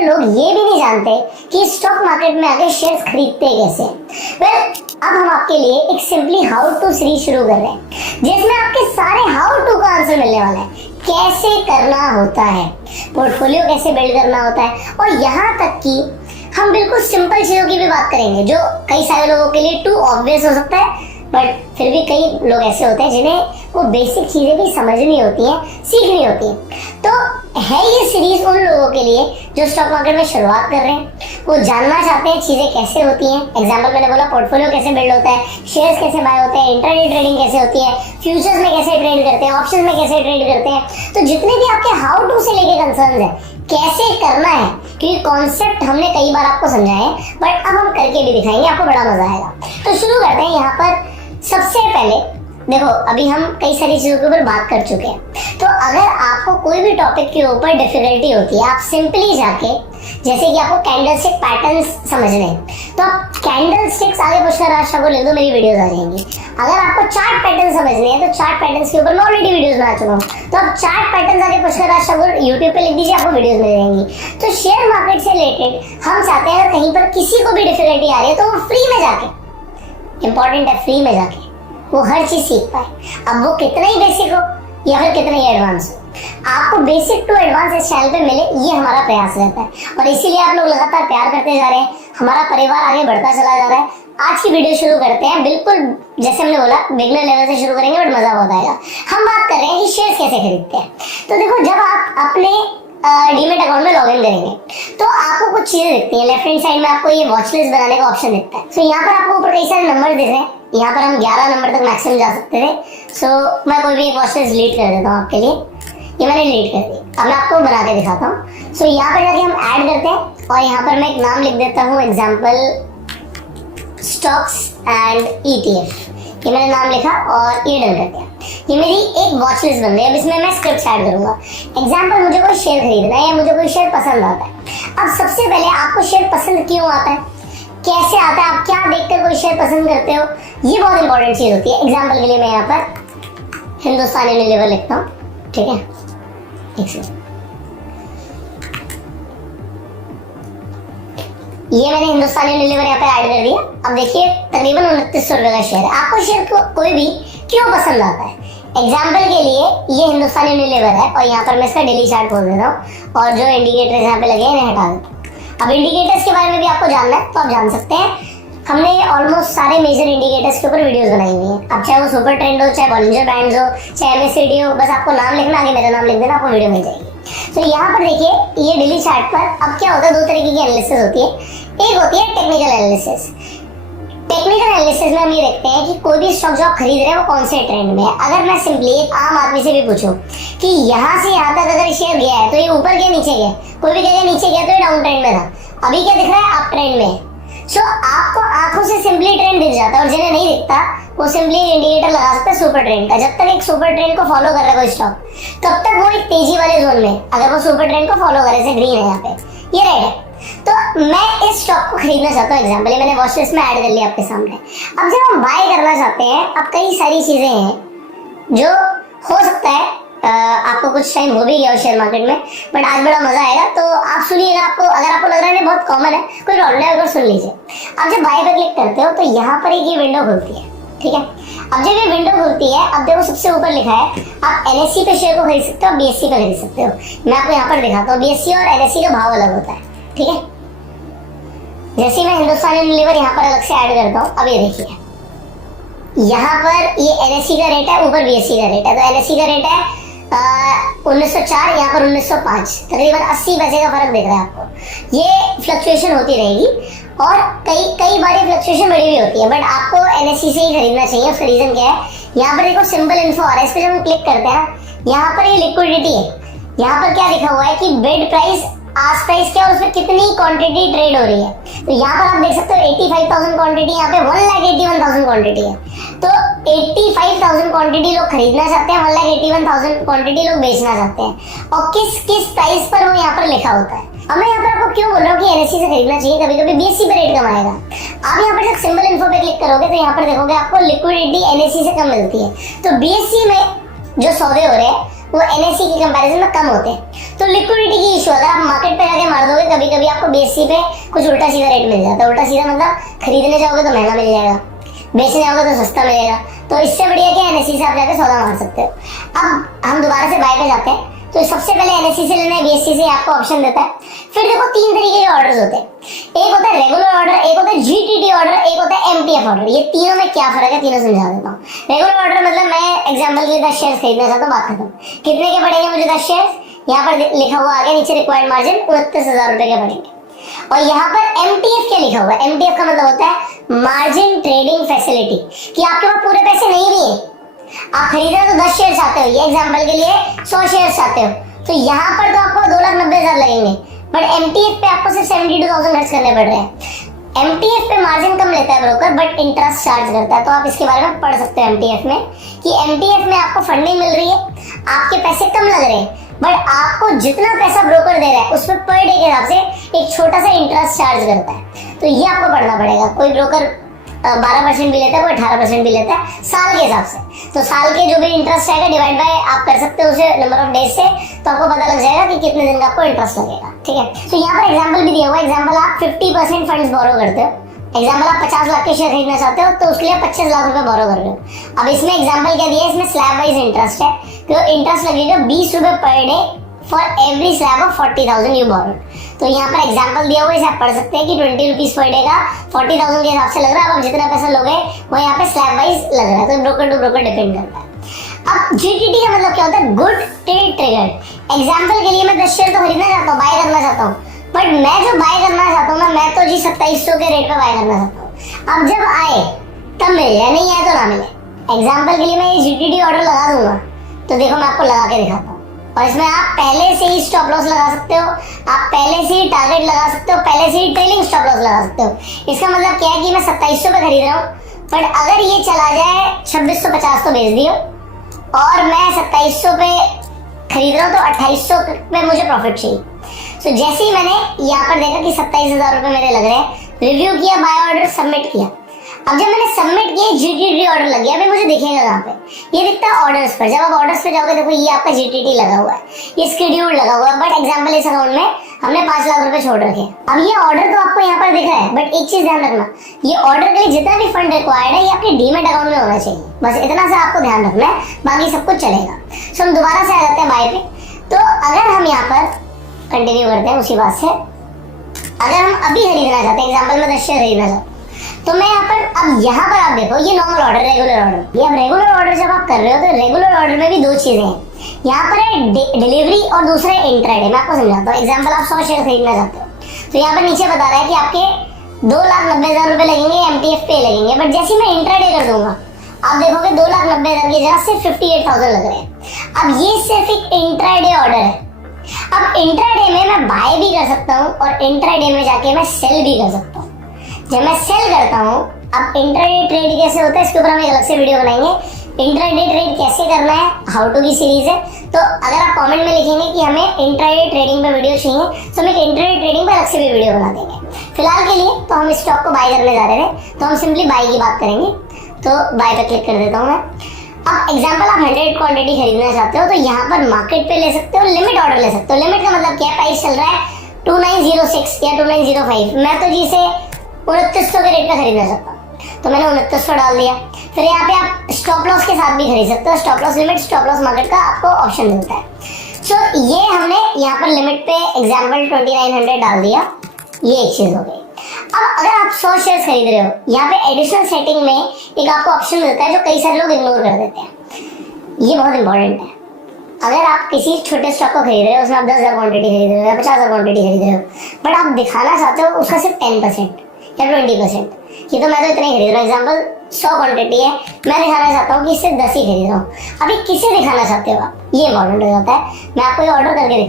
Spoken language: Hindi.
लोग ये भी नहीं जानते कि स्टॉक मार्केट में आके शेयर्स खरीदते कैसे। अब हम आपके लिए एक सिंपली हाउ टू सीरीज शुरू कर रहे हैं जिसमें आपके सारे हाउ टू का आंसर मिलने वाला है। कैसे करना होता है, पोर्टफोलियो कैसे बिल्ड करना होता है, और यहाँ तक कि हम बिल्कुल सिंपल चीजों की भी बात करेंगे जो कई सारे लोगों के लिए टू ऑब्वियस हो सकता है, बट फिर भी कई लोग ऐसे होते हैं जिन्हें वो बेसिक चीजें भी समझनी होती हैं, सीखनी होती हैं। तो है ये सीरीज उन लोगों के लिए जो स्टॉक मार्केट में शुरुआत कर रहे हैं, वो जानना चाहते हैं चीजें कैसे होती हैं। एग्जांपल मैंने बोला पोर्टफोलियो कैसे बिल्ड होता है, शेयर्स कैसे बाय होते हैं, इंट्राडे ट्रेडिंग कैसे होती है, फ्यूचर्स में कैसे ट्रेड करते हैं, ऑप्शंस में कैसे ट्रेड करते हैं। तो जितने भी आपके हाउ टू से लेके कंसर्न है कैसे करना है, क्योंकि कॉन्सेप्ट हमने कई बार आपको समझाए हैं बट अब हम करके भी दिखाएंगे, आपको बड़ा मजा आएगा। तो शुरू करते हैं। यहाँ पर सबसे पहले देखो, अभी हम कई सारी चीजों के ऊपर बात कर चुके हैं, तो अगर आपको कोई भी टॉपिक के ऊपर डिफिकल्टी होती है, आप सिंपली जाके, जैसे कि आपको कैंडलस्टिक पैटर्न्स समझने हैं तो आप कैंडलस्टिक्स आगे पुष्कर राज ठाकुर लिख दो, मेरी वीडियोस आ जाएंगी। अगर आपको चार्ट पैटर्न समझने हैं तो चार्ट पैटर्न्स के ऊपर मैं ऑलरेडी वीडियोस बना चुका हूँ, तो आप चार्ट पैटर्न आगे पुष्कर राज ठाकुर यूट्यूब पे लिख दीजिए, आपको वीडियोस मिल जाएंगी। तो शेयर मार्केट से रिलेटेड हम चाहते हैं अगर कहीं पर किसी को भी डिफिकल्टी आ रही है तो वो फ्री में जाके, इंपॉर्टेंट है फ्री में जाके वो हर चीज सीख पाए। अब वो कितना ही बेसिक हो या फिर कितना ही एडवांस हो, आपको बेसिक टू एडवांस इस चैनल पे मिले, ये हमारा प्रयास रहता है। और इसीलिए आप लोग लगातार प्यार करते जा रहे हैं, हमारा परिवार आगे बढ़ता चला जा रहा है। आज की वीडियो शुरू करते हैं, बिल्कुल जैसे हमने बोला बिगनर लेवल से शुरू करेंगे बट मजा बहुत आएगा। हम बात कर रहे हैं कि शेयर्स कैसे खरीदते हैं। तो देखो, जब आप अपने डीमेट अकाउंट में लॉगिन करेंगे तो आपको कुछ चीजें दिखती हैं। लेफ्ट हैंड साइड में आपको ये वॉच लिस्ट बनाने का ऑप्शन दिखता है। सो यहाँ पर आपको ऊपर कई सारे नंबर दिख रहे हैं, यहाँ पर हम 11 नंबर तक मैक्सिमम जा सकते थे। सो मैं कोई भी एक वॉच लिस्ट डिलीट कर देता हूँ आपके लिए, ये मैंने डिलीट कर दी। अब मैं आपको बना के दिखाता हूँ। सो यहाँ पर जाके हम ऐड करते हैं और यहाँ पर मैं एक नाम लिख देता हूँ, एग्जाम्पल स्टॉक्स एंड ETF। ये मैंने नाम लिखा और ये डन कर दिया। ये मेरी एक वॉच लिस्ट बन गई। अब इसमें मैं स्क्रिप्ट ऐड करूंगा। एग्जाम्पल, मुझे कोई शेयर खरीदना है या मुझे कोई शेयर पसंद आता है। अब सबसे पहले आपको शेयर पसंद क्यों आता है, कैसे आता है, आप क्या देखकर कोई शेयर पसंद करते हो, ये बहुत इंपॉर्टेंट चीज होती है। एग्जाम्पल के लिए मैं यहाँ पर हिंदुस्तान यूनिलीवर लिखता हूँ, ठीक है। एक सेकंड, ये मैंने हिंदुस्तान यूनिलीवर यहाँ पे ऐड कर दिया। अब देखिए तकरीबन 2900 रुपए का शेयर है। आपको शेयर कोई भी क्यों पसंद आता है, एग्जाम्पल के लिए ये हिंदुस्तान यूनिलीवर है और यहाँ पर मैं इसका डेली चार्ट खोल देता हूँ और जो इंडिकेटर्स यहाँ पे लगे हैं इन्हें हटा देता हूँ। अब इंडिकेटर्स के बारे में भी आपको जानना है तो आप जान सकते हैं, हमने ऑलमोस्ट सारे मेजर इंडिकेटर्स के ऊपर वीडियोस बनाई हुई हैं। अब चाहे वो सुपर ट्रेंड हो, चाहे बॉलिंजर बैंड्स हो, चाहे MACD हो, बस आपको नाम लिखना, आगे मेरा नाम लिख देना, आपको वीडियो मिल जाएगी। तो यहाँ पर देखिए ये डेली चार्ट पर अब क्या होता है, दो तरीके की एनालिसिस होती है। एक होती है टेक्निकल एनालिसिस। टेक्निकल एनालिसिस में हम ये देखते हैं कि कोई भी स्टॉक जो आप खरीद रहे हैं वो कौन से ट्रेंड में है। अगर मैं सिंपली एक आम आदमी से भी पूछूं कि यहाँ से यहाँ तक अगर शेयर गया है तो ये ऊपर गया नीचे गया, कोई भी कहेगा नीचे गया तो ये डाउन ट्रेंड में था, अभी क्या दिख रहा है, अप ट्रेंड में। सो आपको आंखों से सिंपली ट्रेंड दिख जाता है और जिन्हें नहीं दिखता वो सिंपली इंडिकेटर लगा सकता है सुपर ट्रेंड का। जब तक एक सुपर ट्रेंड को फॉलो कर रहा है कोई स्टॉक, तब तक वो एक तेजी वाले जोन में, अगर वो सुपर ट्रेंड को फॉलो करे, जैसे ग्रीन है यहाँ पे, ये रेड है, तो मैं इस स्टॉक को खरीदना चाहता हूँ। एग्जाम्पल मैंने वॉच लिस्ट में ऐड कर लिया आपके सामने। अब जब हम बाय करना चाहते हैं, अब कई सारी चीजें हैं जो हो सकता है आपको कुछ टाइम हो भी गया हो शेयर मार्केट में, बट आज बड़ा मजा आएगा तो आप सुनिएगा। अगर आपको लग रहा है बहुत कॉमन है, कोई प्रॉब्लम है, अगर सुन लीजिए। अब जब बाय पे क्लिक करते हो तो यहाँ पर एक ये विंडो खुलती है, ठीक है। अब जब ये विंडो खुलती है, अब देखो सबसे ऊपर लिखा है आप NSE पे शेयर को खरीद सकते हो, BSE पे खरीद सकते हो। मैं आपको यहाँ पर दिखाता हूँ, BSE और NSE का भाव अलग होता है, ठीक है। जैसे मैं हिंदुस्तान यूनिलीवर यहाँ पर अलग से ऐड करता हूँ, अब ये देखिए यहाँ पर ये NSE का रेट है, ऊपर BSE का रेट है। तो NSE का रेट है 1904, यहाँ पर 1905, तकरीबन 80 पैसे का फर्क दिख रहा है आपको। ये फ्लक्चुएशन होती रहेगी और कई बार ये फ्लक्चुएशन बड़ी भी होती है, बट आपको NSE से ही खरीदना चाहिए। उसका रीजन क्या है, यहाँ पर देखो सिंपल इन्फो आ रहा है, इस पर जब हम क्लिक करते हैं ना, यहाँ पर ये लिक्विडिटी है। यहाँ पर क्या लिखा हुआ है कि बिड प्राइस, आज प्राइस क्या और उसमें कितनी क्वांटिटी ट्रेड हो रही है। तो यहाँ पर आप देख सकते हो 85,000 क्वांटिटी, यहाँ पे 1,81,000 क्वांटिटी है। तो 85,000 क्वांटिटी लोग खरीदना चाहते हैं, 1,81,000 क्वांटिटी लोग बेचना चाहते हैं, और किस प्राइस पर वो यहाँ पर लिखा होता है। अब मैं यहाँ पर आपको क्यों बोल रहा हूँ कि NSE से खरीदना चाहिए, कभी कभी BSE पे रेट कम आएगा। आप यहाँ पर जब सिंबल इन्फो पे क्लिक करोगे तो यहाँ पर देखोगे आपको लिक्विडिटी NSE से कम मिलती है। तो BSE में जो सौदे हो रहे हैं वो NSE के कंपैरिजन में कम होते हैं। तो लिक्विडिटी की इशू, अगर आप मार्केट पे जाके मार दोगे, कभी कभी आपको BSE पे कुछ उल्टा सीधा रेट मिल जाता है। उल्टा सीधा मतलब खरीदने जाओगे तो महंगा मिल जाएगा, बेचने जाओगे तो सस्ता मिलेगा। तो इससे बढ़िया क्या NSE से आप जाके सौदा मार सकते हो। अब हम दोबारा से बाय पे जाते हैं, तो सबसे पहले NSE से लेना है, BSE से आपको ऑप्शन देता है। फिर देखो 3 तरीके के ऑर्डर्स होते हैं, एक होता है रेगुलर ऑर्डर, एक होता है GTT ऑर्डर, एक होता है MTF ऑर्डर। ये तीनों में क्या फर्क है, तीनों समझा देता हूँ। रेगुलर ऑर्डर मतलब मैं एग्जांपल के लिए 10 शेयर खरीदना चाहता हूँ, बात खत्म। कितने के पड़ेंगे मुझे 10 शेयर, यहाँ पर लिखा हुआ आगे नीचे रिक्वायर्ड मार्जिन 29,000 रुपए के पड़ेंगे। और यहाँ पर MTF क्या लिखा हुआ है, MTF का मतलब होता है मार्जिन ट्रेडिंग फैसिलिटी, कि आपके पास पूरे पैसे नहीं भी है, आप खरीद रहे हो तो 10 शेयर चाहते हो, ये एग्जांपल के लिए 100 शेयर चाहते हो, तो यहाँ पर तो आपको 2,90,000 लगेंगे, बट MTF पे आपको सिर्फ 72,000 खर्च करने पड़ रहे हैं। MTF पे मार्जिन कम लेता है ब्रोकर, बट इंटरेस्ट चार्ज करता है। तो आप इसके बारे में पढ़ सकते हो MTF में, कि MTF में आपको फंडिंग मिल रही है, आपके पैसे कम लग रहे हैं, बट आपको जितना पैसा ब्रोकर दे रहा है उसमें पर डे के हिसाब से एक छोटा सा इंटरेस्ट चार्ज करता है। तो ये आपको पढ़ना पड़ेगा। कोई ब्रोकर 12% भी लेता है, कोई 18% भी लेता है साल के हिसाब से। तो साल के जो भी इंटरेस्ट आएगा डिवाइड बाय आप कर सकते हो उसे नंबर ऑफ डेज से, तो आपको पता लग जाएगा कि कितने दिन का आपको इंटरेस्ट लगेगा। ठीक है, तो यहाँ पर एग्जांपल भी दिया हुआ है। एग्जांपल आप 50% फंड्स बोरो करते हो, एग्जांपल आप 50 लाख के शेयर खरीदना चाहते हो, तो उसके लिए 25 लाख रुपए बोरो कर रहे हो। अब इसमें एग्जांपल क्या दिया है, इसमें स्लैब वाइज इंटरेस्ट है, तो इंटरेस्ट लगेगा 20 रुपए per day for every slab of 40,000 you borrowed. तो यहाँ पर एग्जांपल दिया हुआ है, इसे आप पढ़ सकते हैं कि 20 रुपीज पर डे का 40,000 के हिसाब से लग रहा है। अब आप जितना पैसा लोगे वो यहाँ पे स्लैब वाइज लग रहा है, तो ब्रोकर टू ब्रोकर डिपेंड करता है। अब GTT का मतलब क्या होता है, गुड ट्रेड ट्रिगर्ड। एग्जांपल के लिए मैं 10 शेयर तो खरीदना चाहता हूँ, बाय करना चाहता हूँ, बट मैं जो बाय करना चाहता हूँ ना, मैं तो जी 2700 के रेट पे बाय करना चाहता हूँ। अब जब आए तब मिल जाए, नहीं आए तो ना मिले। एग्जांपल के लिए मैं ये GTT ऑर्डर लगा दूंगा, तो देखो मैं आपको लगा के दिखाता हूँ, और इसमें आप पहले से ही स्टॉप लॉस लगा सकते हो, आप पहले से ही टारगेट लगा सकते हो, पहले से ही ट्रेलिंग स्टॉप लॉस लगा सकते हो। इसका मतलब क्या है कि मैं 2700 पे खरीद रहा हूँ, बट अगर ये चला जाए 2650 तो बेच दियो, और मैं 2700 पे खरीद रहा हूँ तो 2800 पे मुझे प्रॉफिट चाहिए। तो जैसे ही मैंने यहाँ पर देखा कि 27,000 रुपए मेरे लग रहे हैं, रिव्यू किया, बाय ऑर्डर सबमिट किया। अब जब मैंने सबमिट किया, GTT ऑर्डर लग गया। अभी मुझे दिखेगा कहाँ पे, ये दिखता है ऑर्डर्स पर। जब आप ऑर्डर्स पे जाओगे, देखो ये आपका GTT लगा हुआ है, ये शेड्यूल लगा हुआ है, बट एग्जांपल इस अकाउंट में हमने 5 लाख रुपए छोड़ रखे। अब ये ऑर्डर तो आपको यहाँ पर दिख रहा है, बट एक चीज ध्यान रखना, ये ऑर्डर के लिए जितना भी फंड रिक्वायर्ड है ये आपके डीमैट अकाउंट में होना चाहिए। बस इतना सा आपको ध्यान रखना है, बाकी सब कुछ चलेगा। सो हम दोबारा से आ जाते हैं बाय पे। तो अगर हम यहाँ पर कंटिन्यू करते हैं उसी बात से, अगर हम अभी खरीदना चाहते हैं, एग्जांपल में 10 शेयर खरीदना चाहते हैं, तो मैं यहाँ पर, अब यहाँ पर आप देखो ये नॉर्मल ऑर्डर, रेगुलर ऑर्डर। ये अब रेगुलर ऑर्डर जब आप कर रहे हो, तो रेगुलर ऑर्डर में भी 2 चीजें हैं। यहाँ पर है डिलीवरी और दूसरा है इंट्राडे। मैं आपको समझाता हूँ। एग्जांपल आप 100 शेयर खरीदना चाहते हो, तो यहाँ पर नीचे बता रहा है कि आपके 2,90,000 रुपए लगेंगे, MTF पे लगेंगे। बट जैसे मैं इंट्राडे कर दूंगा, आप देखोगे 2,90,000 की जगह सिर्फ 58,000 लग रहे हैं। अब ये सिर्फ एक इंट्राडे ऑर्डर है। अब इंट्राडे में मैं बाय भी कर सकता हूँ, और इंट्राडे में जाके मैं सेल भी कर सकता हूँ। जब मैं सेल करता हूँ, अब इंट्राडे ट्रेड कैसे होता है, इसके ऊपर हम एक अलग से वीडियो बनाएंगे। इंट्राडे ट्रेड कैसे करना है, हाउ टू की सीरीज है। तो अगर आप कमेंट में लिखेंगे कि हमें इंट्राडे ट्रेडिंग पे वीडियो चाहिए, तो हम एक इंट्राडे ट्रेडिंग पे अलग से भी वीडियो बना देंगे। फिलहाल के लिए तो हम स्टॉक को बाय करने जा रहे थे, तो हम सिंपली बाय की बात करेंगे। तो बाय पे क्लिक कर देता हूँ मैं। अब एग्जांपल आप 100 क्वांटिटी खरीदना चाहते हो, तो यहाँ पर मार्केट पे ले सकते हो, लिमिट ऑर्डर ले सकते हो। लिमिट का मतलब क्या है, प्राइस चल रहा है 2906 या 2905। मैं तो जी से 2900 के रेट पे खरीदना चाहता हूँ, तो मैंने 2900 डाल दिया। फिर यहाँ पे आप स्टॉप लॉस के साथ भी खरीद सकते हो। Stop loss limit, stop loss market का आपको ऑप्शन मिलता है। सो ये हमने यहाँ पर लिमिट पे एग्जांपल 2900 डाल दिया, ये एक चीज हो गई। अब अगर आप 100 शेयर खरीद रहे हो, यहाँ पे एडिशनल सेटिंग में एक आपको ऑप्शन मिलता है जो कई सारे लोग इग्नोर कर देते हैं। ये बहुत इंपॉर्टेंट है। अगर आप किसी छोटे स्टॉक को खरीद रहे हो, उसमें आप 10,000 क्वांटिटी खरीद रहे हो या 50,000 क्वांटिटी खरीद रहे हो, बट आप दिखाना चाहते हो उसका सिर्फ 10% या 20%, कि तो मैं तो इतना ही खरीद रहा हूँ। एग्जाम्पल 100 क्वांटिटी है, मैं दिखाना चाहता हूँ कि इससे 10 ही खरीद रहा हूँ। अभी किसे दिखाना चाहते हो आप, ये इंपॉर्टेंट हो जाता है। मैं आपको ये ऑर्डर करके